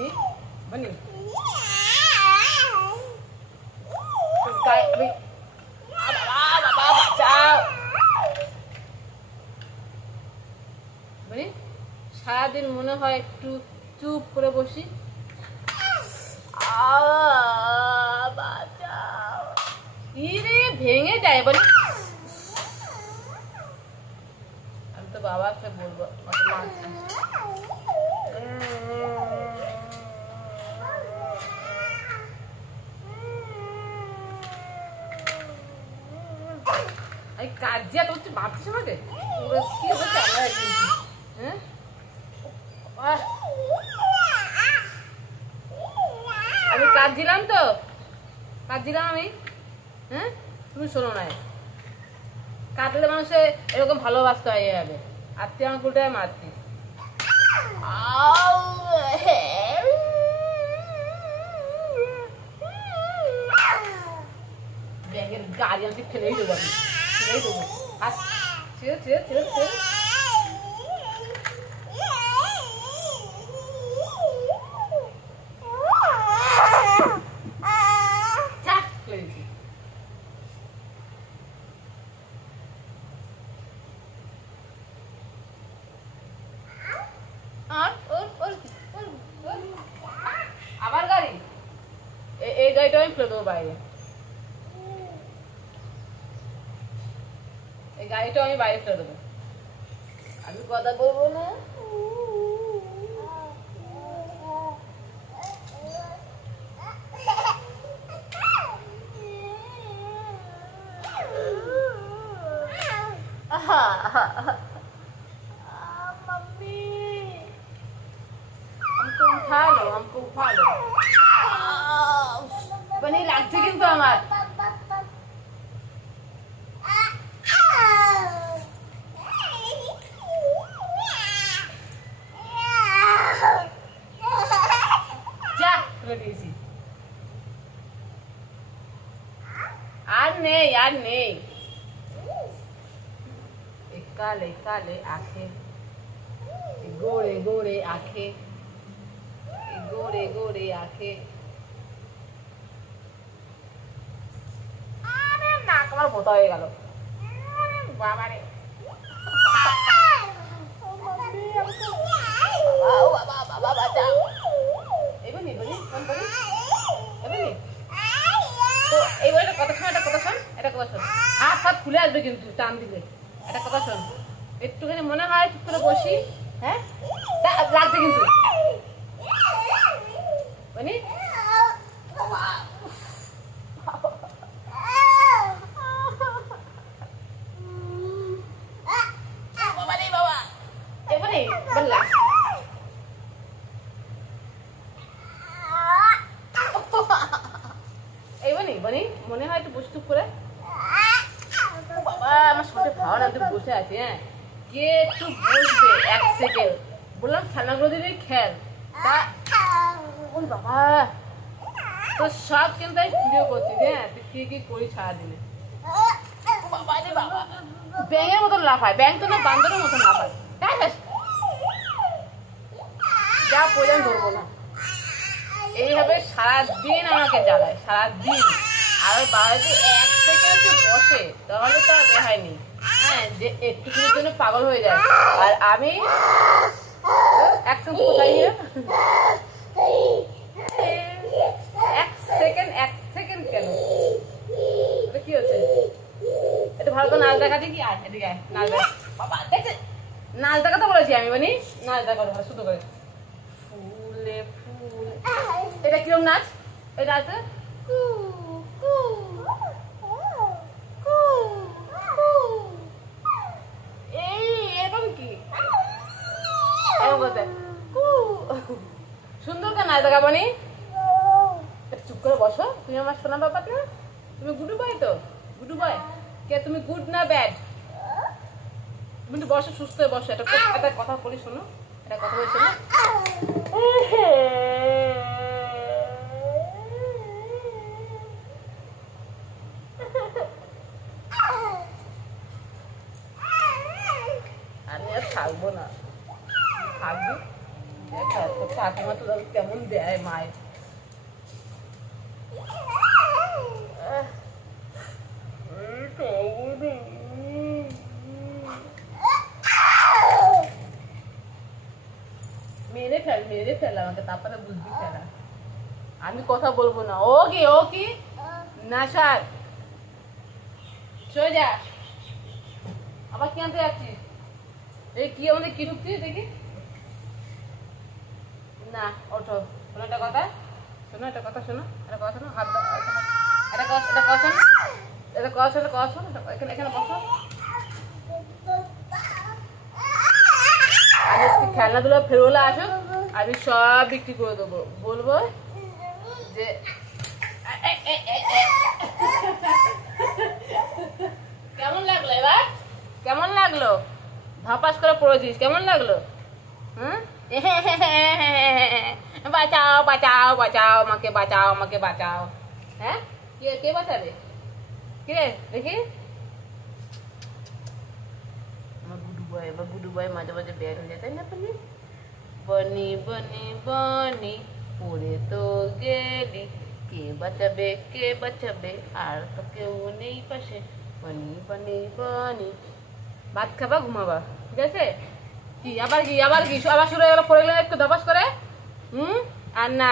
बनी बनी गाय बाबा बचाओ बनी सारा दिन মনে হয় একটু চুপ করে বসি বাঁচাও ইরে ভেঙে যায় বলি আমি তো বাবাকে বলবো কাজিয়া তো হচ্ছে ভাবছিস আমাকে কি হচ্ছে হ্যাঁ আমি কাজ দিলাম তো কাজ দিলাম আমি হ্যাঁ তুমি শোনো না কাটলে মানুষে এরকম ভালোবাসতে হয়ে যাবে আর তুই আমার উল্টায় মারছিস ব্যাগের গাড়ি আমি ফেলেই দেবো আমি ফেলেই দেবো আস ছেড়ে ছেড়ে ছেড়ে ছেড়ে আবার গাড়ি এই গাড়িটা আমি ফেলে দেবো বাইরে এই গাড়িটা আমি বাইরে ফেলে দেবো আমি কথা বলবো না हमको उठा लो बनी লাগছে কিন্তু আমার যা তুলে দিয়েছি আর নেই काले काले आंखें गोरे गोरे आंखें गोरे गोरे आंखें अरे नाक আমার ভোতা হয়ে গেল বাবা রে বাবা বাবা বাঁচাও এবারে ফোন করে এবারে তো এইবারে কথা শোন এটা কথা শোন হাত সব খুলে আসবে কিন্তু টান দিলে এটা কথা শোন একটুখানি মনে হয় চুপ করে বসি হ্যাঁ লাগছে কিন্তু মানে মনে হয় একটু বসে চুপ করে বাবা আমার সাথে খাওয়া না বসে আছে হ্যাঁ কে একটু বসবে 1 সেকেন্ড বললাম খেলনাগুলো দিবি খেল ওই বাবা তো সব কিন্তু আমি ভিডিও করছি হ্যাঁ তুই কি করিস সারাদিনে বাবা রে বাবা ব্যাঙের মতন লাফায় ব্যাঙ তো না বান্দরের মতন লাফায় যা পর্যন্ত ধরবো না এইভাবে সারাদিন আমাকে জ্বালায় সারাদিন আর বাড়িতে 1 সেকেন্ড বসে তাহলে তো আর রেহাই নেই হ্যাঁ যে একটুকুর জন্য পাগল হয়ে যায় আর আমি একদম কোথায় এক সেকেন্ড কেন এটা কি হচ্ছে এটা ভালো করে নাচ দেখাতে কি আয় এদিকে আয় নাচ দেখ বাবা দেখছে নাচ দেখাতে বলেছি আমি মানে নাচ দেখাতে ভালো শুধু করে ফুলে ফুল এটা কিরকম নাচ এই নাচটা সুন্দর কেন নাচ দেখাবো নি চুপ করে বসো তুমি আমার সোনা বাবা না তুমি গুডু বয় তো গুডু বয় কে তুমি গুড না ব্যাড তুমি একটু বসো সুস্থ হয়ে বসো একটা কথা বলি শোনো একটা কথা বলি শোনো আমি আর থাকবো না থাকবি কাকিমা তো কেমন দেয় মায়ের। মেরে ফেল আমাকে, তারপরে বুঝবি খেলা। আমি কথা বলবো না। ও কি না স্যার চলে যা। আবার কি আনতে যাচ্ছিস? এই কি আমাদের কি ঢুকছিস দেখি না। ওঠো, শোনো একটা কথা, শোনো একটা কথা, শোনো একটা কথা, শোনো হাত এটা কস, এটা কস, এটা কস, এটা কস, এখানে এখানে বসো। আজকে খেলনাগুলো ফেরোলে আসো, আমি সব বিক্রি করে দেবো। বলবো যে কেমন লাগলো এবার? কেমন লাগলো? ধপাস করে পড়েছিস, কেমন লাগলো? হুম, বাঁচাও বাঁচাও বাঁচাও আমাকে, বাঁচাও আমাকে, বাঁচাও। হ্যাঁ, কে বাঁচাবে? কে দেখি? আমার গুডু বয় মাঝে মাঝে বের হয়ে যায়, তাই না? তুমি বনি বনি বনি পড়ে তো গেলি, কে বাঁচাবে, আর তো কেউ নেই পাশে। বনি বনি বনি। ভাত খাবা, ঘুমাবা, ঠিক আছে? কি আবার আবার শুরু হয়ে গেল, পড়ে গেলেন একটু ধপাস করে। আর না।